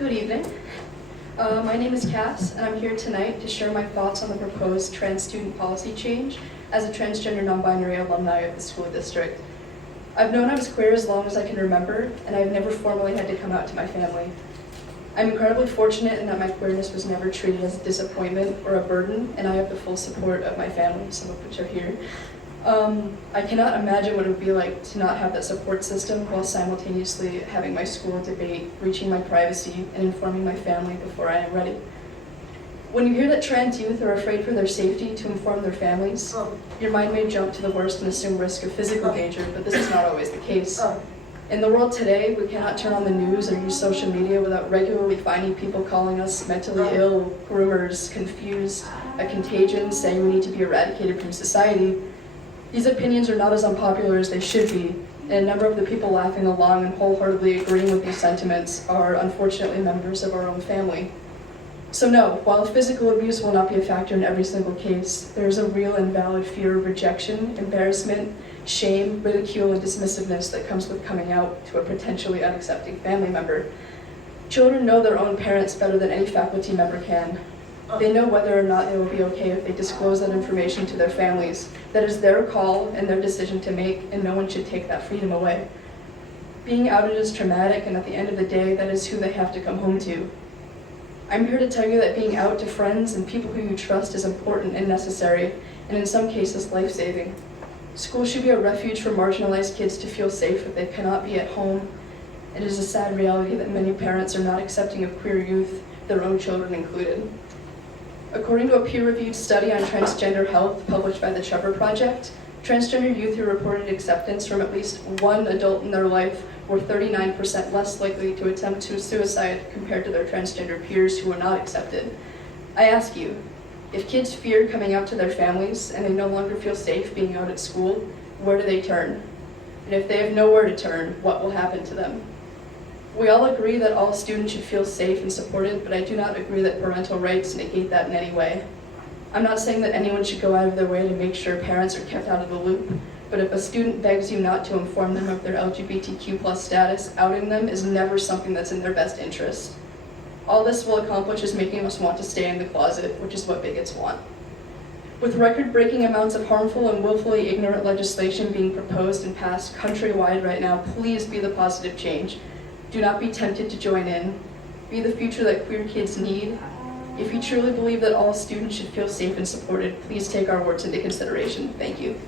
Good evening. My name is Cass, and I'm here tonight to share my thoughts on the proposed trans student policy change as a transgender non-binary alumni of the school district. I've known I was queer as long as I can remember, and I've never formally had to come out to my family. I'm incredibly fortunate in that my queerness was never treated as a disappointment or a burden, and I have the full support of my family, some of which are here. I cannot imagine what it would be like to not have that support system while simultaneously having my school debate, reaching my privacy, and informing my family before I am ready. When you hear that trans youth are afraid for their safety to inform their families, your mind may jump to the worst and assume risk of physical danger, but this is not always the case. In the world today, we cannot turn on the news or use social media without regularly finding people calling us mentally ill, groomers, confused, a contagion, saying we need to be eradicated from society. These opinions are not as unpopular as they should be, and a number of the people laughing along and wholeheartedly agreeing with these sentiments are unfortunately members of our own family. So no, while physical abuse will not be a factor in every single case, there is a real and valid fear of rejection, embarrassment, shame, ridicule, and dismissiveness that comes with coming out to a potentially unaccepting family member. Children know their own parents better than any faculty member can. They know whether or not it will be okay if they disclose that information to their families. That is their call and their decision to make, and no one should take that freedom away. Being outed is traumatic, and at the end of the day, that is who they have to come home to. I'm here to tell you that being out to friends and people who you trust is important and necessary, and in some cases, life-saving. School should be a refuge for marginalized kids to feel safe if they cannot be at home. It is a sad reality that many parents are not accepting of queer youth, their own children included. According to a peer-reviewed study on transgender health published by the Trevor Project, transgender youth who reported acceptance from at least one adult in their life were 39% less likely to attempt suicide compared to their transgender peers who were not accepted. I ask you, if kids fear coming out to their families and they no longer feel safe being out at school, where do they turn? And if they have nowhere to turn, what will happen to them? We all agree that all students should feel safe and supported, but I do not agree that parental rights negate that in any way. I'm not saying that anyone should go out of their way to make sure parents are kept out of the loop, but if a student begs you not to inform them of their LGBTQ+ status, outing them is never something that's in their best interest. All this will accomplish is making us want to stay in the closet, which is what bigots want. With record-breaking amounts of harmful and willfully ignorant legislation being proposed and passed countrywide right now, please be the positive change. Do not be tempted to join in. Be the future that queer kids need. If you truly believe that all students should feel safe and supported, please take our words into consideration. Thank you.